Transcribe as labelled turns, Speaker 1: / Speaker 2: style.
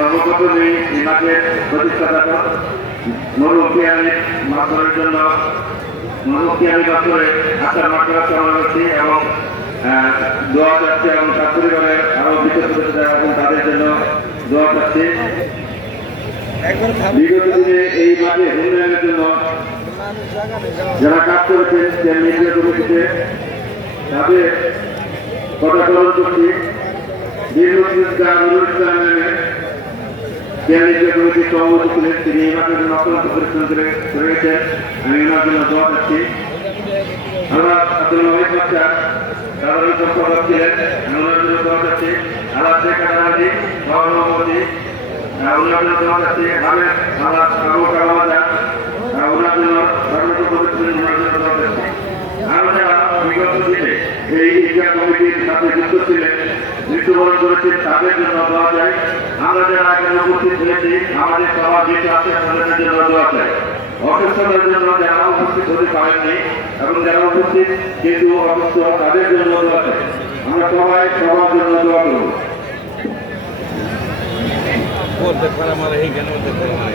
Speaker 1: সর্বপ্রথমে এই মাঠের প্রতিষ্ঠাতা মাছ ধরার জন্য আসার মাঠ করার চেষ্টা করছি এবং দোয়া যাচ্ছে এবং তার পরিবারের আরও বিশেষ আছেন তাদের জন্য দোয়া যাচ্ছে বিগত দিনে এই মাঠে উন্নয়নের জন্য যারা কাজ করেছেন মিডিয়া কমিটিতে, তাদের কথা স্মরণ করছি। নুরুল ইসলাম নামে যে মিডিয়া কমিটির সভাপতি ছিলেন তিনি এই মাঠের জন্য অত্যন্ত পরিশ্রম করে গেছেন আমি ওনার জন্য দোয়া চাচ্ছি আল্লাহ আব্দুল মহিদ বাচ্চা সাধারণ সম্পাদক ছিলেন আমি ওনার জন্য দোয়া শেখ আলী সভাপতি ওনার জন্য দোয়া আল্লাহ আবু কালামাদা ওনার জন্য এশিয়া কমিটির সাথে যুক্ত ছিলেন, মৃত্যুবরণ করেছেন তাদের জন্য দোয়া চাই। আমরা যারা এখানে উপস্থিত হয়েছি, আমাদের সমাজ যেতে আছে তাদের জন্য দোয়া চাই। অসুস্থতার জন্য যারা উপস্থিত হতে পারেননি এবং যারা উপস্থিত যেহেতু অসুস্থ, তাদের জন্য দোয়া চাই। আমরা সবাই সবার জন্য দোয়া করব।
Speaker 2: করতে পারে আমার এইখানে হতে পারে